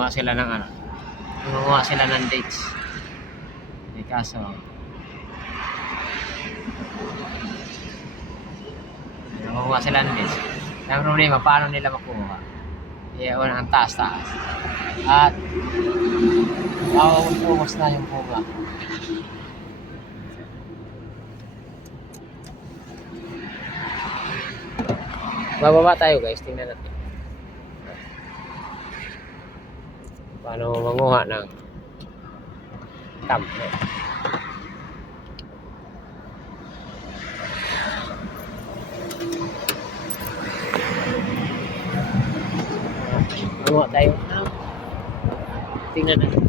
Nangunguha sila ng ano. Nangunguha sila ng dates. Eh, kaso, nangunguha sila ng dates. Ang problema, paano nila makuha? Ang taas-taas. At, mauubos na yung bunga. Bababa tayo guys, tingnan natin. Paano manguha ng tambo. Manguha tayo. Tingnan natin.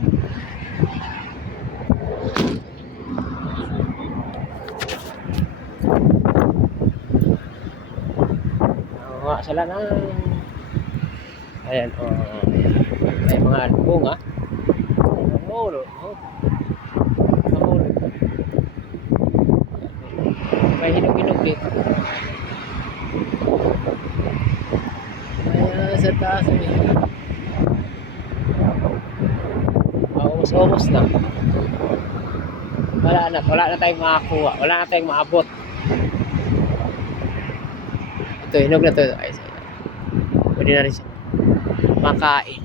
Manguha sila ng ayan, may mga bunga. Namulo. May hinog-hinog dito. Ayan, sa taas eh. Ubos na. Wala na tayong makakuha. Wala na tayong maabot. Ito, hinog na to. Ay, pwede na rin siya makain.